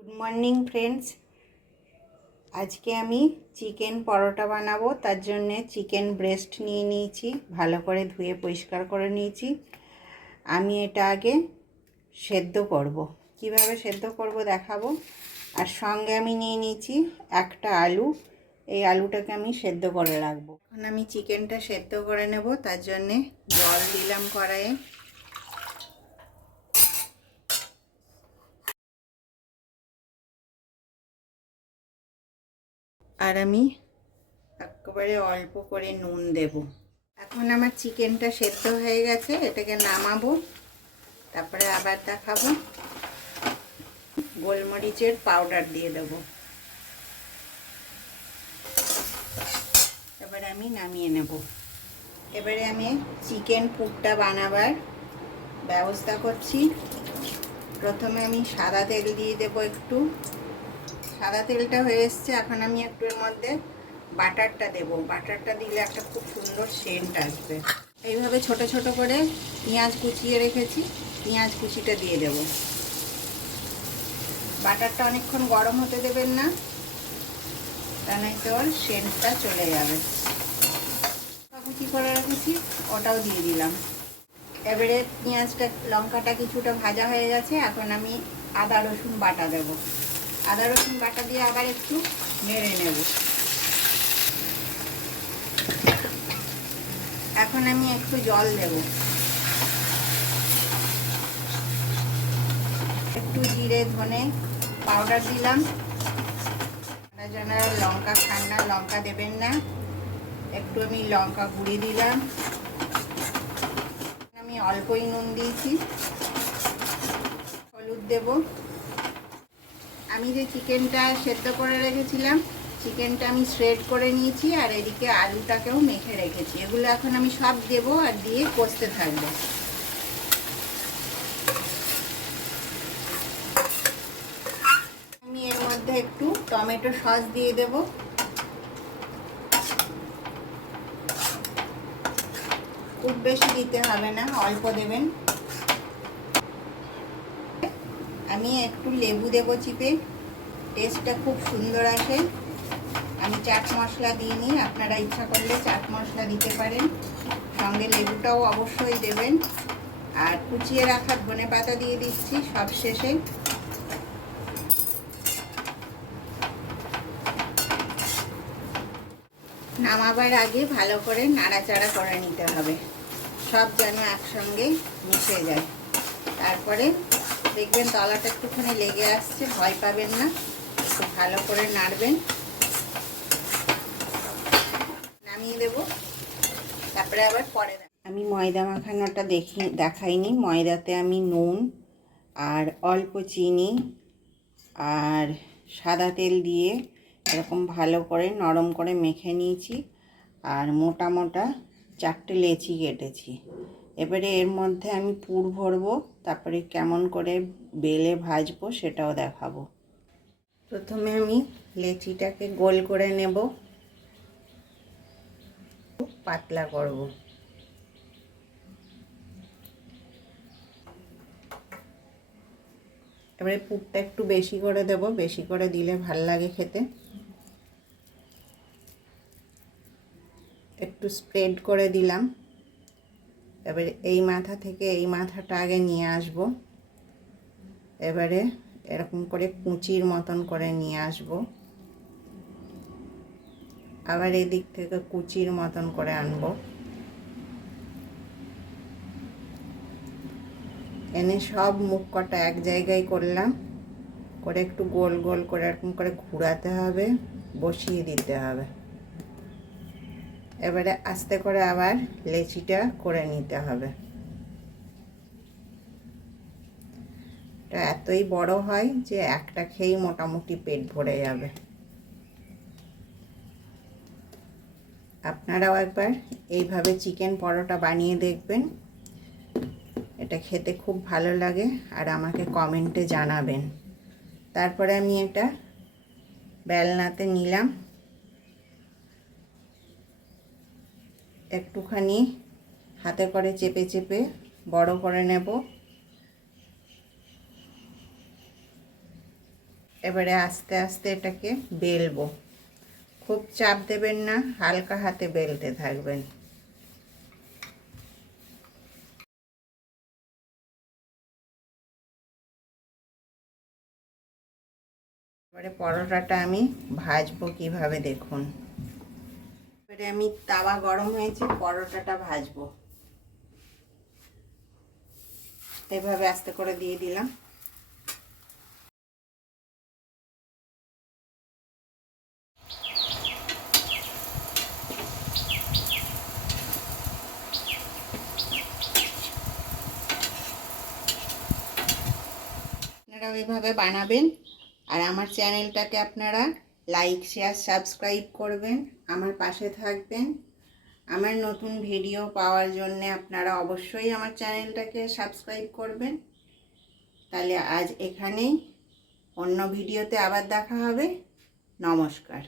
Good morning friends আজকে আমি chicken পরোটা বানাবো। তার জন্যে চিকেন ব্রেস্ট নিয়ে নিয়েছি, ভালো করে ধুয়ে পরিষ্কার করে নিয়েছি। আমি এটা আগে সেদ্ধ করব। কীভাবে সেদ্ধ করব দেখাবো। আর সঙ্গে আমি নিয়ে নিয়েছি একটা আলু। এই আলুটাকে আমি সেদ্ধ করে রাখব। এখন আমি চিকেনটা সেদ্ধ করে নেব। তার জন্যে জল দিলাম কড়াইয়ে। আর আমি একেবারে অল্প করে নুন দেব। এখন আমার চিকেনটা সেদ্ধ হয়ে গেছে, এটাকে নামাবো, তারপরে আবার দেখাবো। গোলমরিচের পাউডার দিয়ে দেব। এবারে আমি নামিয়ে নেব। এবারে আমি চিকেন পুরটা বানাবার ব্যবস্থা করছি। প্রথমে আমি সাদা তেল দিয়ে দেব একটু। সাদা তেলটা হয়ে এসছে, এখন আমি একটু এর মধ্যে বাটারটা দেব। বাটারটা দিলে একটা খুব সুন্দর সেন্ট আসবে। এইভাবে ছোট ছোট করে পেঁয়াজ কুচিয়ে রেখেছি, পেঁয়াজ কুচিটা দিয়ে দেব। বাটারটা অনেকক্ষণ গরম হতে দেবেন না তা নয়তো ওর সেন্টটা চলে যাবে। কুচি করে রেখেছি, ওটাও দিয়ে দিলাম। এবারে পেঁয়াজটা, লঙ্কাটা কিছুটা ভাজা হয়ে গেছে, এখন আমি আদা, রসুন বাটা দেবো। আদা রসুন বাটা দিয়ে আবার একটু নেড়ে নেব। এখন আমি একটু জল দেব। একটু জিরে, ধনে পাউডার দিলাম। যারা লঙ্কা খান না লঙ্কা দেবেন না। একটু আমি লঙ্কা গুঁড়ি দিলাম। আমি অল্পই নুন দিয়েছি। হলুদ দেবো। আমি যে চিকেনটা সেদ্ধ করে রেখেছিলাম, চিকেনটা আমি শ্রেড করে নিয়েছি আর এদিকে আলুটাকেও মেখে রেখেছি। এগুলো এখন আমি সব দেব আর দিয়ে কষতে থাকব। আমি এর মধ্যে একটু টমেটো সস দিয়ে দেব। খুব বেশি দিতে হবে না, অল্প দেবেন। আমি একটু লেবু দেবো চিপে। টেস্টটা খুব সুন্দর আসে। আমি চাট মশলা দিইনি আপনারা ইচ্ছা করলে চাট মশলা দিতে পারেন। সঙ্গে লেবুটাও অবশ্যই দেবেন। আর কুচিয়ে রাখা ধনে পাতা দিয়ে দিচ্ছি সব শেষে। নামাবার আগে ভালো করে নাড়াচাড়া করে নিতে হবে। সব যেন একসঙ্গে মিশে যায়। তারপরে দেখবেন তলাটা একটুখানি লেগে আসছে, ভয় পাবেন না। একটু ভালো করে নাড়বেন। নামিয়ে দেব। তারপরে আবার পরে আমি ময়দা মাখানোটা দেখি, দেখাইনি। ময়দাতে আমি নুন আর অল্প চিনি আর সাদা তেল দিয়ে এরকম ভালো করে নরম করে মেখে নিয়েছি। আর মোটা মোটা চারটে লেচি কেটেছি। এবারে এর মধ্যে আমি পুর ভরবো, তারপরে কেমন করে বেলে ভাজবো সেটাও দেখাবো। প্রথমে আমি লেচিটাকে গোল করে নেব। পাতলা করব। এবারে পুরটা একটু বেশি করে দেব, বেশি করে দিলে ভালো লাগে খেতে। একটু স্প্রেড করে দিলাম। এবারে এই মাথা থেকে এই মাথাটা আগে নিয়ে আসব। এবারে এরকম করে কুচির মতন করে নিয়ে আসব। আবার এদিক থেকে কুচির মতন করে আনব। এনে সব মুখ কটা এক জায়গায় করলাম। করে একটু গোল গোল করে এরকম করে ঘুরাতে হবে, বসিয়ে দিতে হবে। এবারে আস্তে করে আবার লেচিটা করে নিতে হবে। এটা এতই বড় হয় যে একটা খেয়েই মোটামুটি পেট ভরে যাবে। আপনারাও একবার এইভাবে চিকেন পরোটা বানিয়ে দেখবেন। এটা খেতে খুব ভালো লাগে আর আমাকে কমেন্টে জানাবেন। তারপরে আমি এটা বেলনাতে নিলাম। একটুখানি হাতে করে চেপে চেপে বড় করে নেব। এবারে আস্তে আস্তে এটাকে বেলবো। খুব চাপ দেবেন না, হালকা হাতে বেলতে থাকবেন। এবারে পরোটাটা আমি ভাজবো কীভাবে দেখুন। এবারে আমি তাওয়া গরম হয়েছে, পরোটাটা ভাজবো। এভাবে আস্তে করে দিয়ে দিলাম। আপনারা ওইভাবে বানাবেন। আর আমার চ্যানেলটাকে আপনারা লাইক শেয়ার সাবস্ক্রাইব করবেন, আমার পাশে থাকবেন। আমার নতুন ভিডিও পাওয়ার জন্যে আপনারা অবশ্যই আমার চ্যানেলটাকে সাবস্ক্রাইব করবেন। তাহলে আজ এখানেই, অন্য ভিডিওতে আবার দেখা হবে। নমস্কার।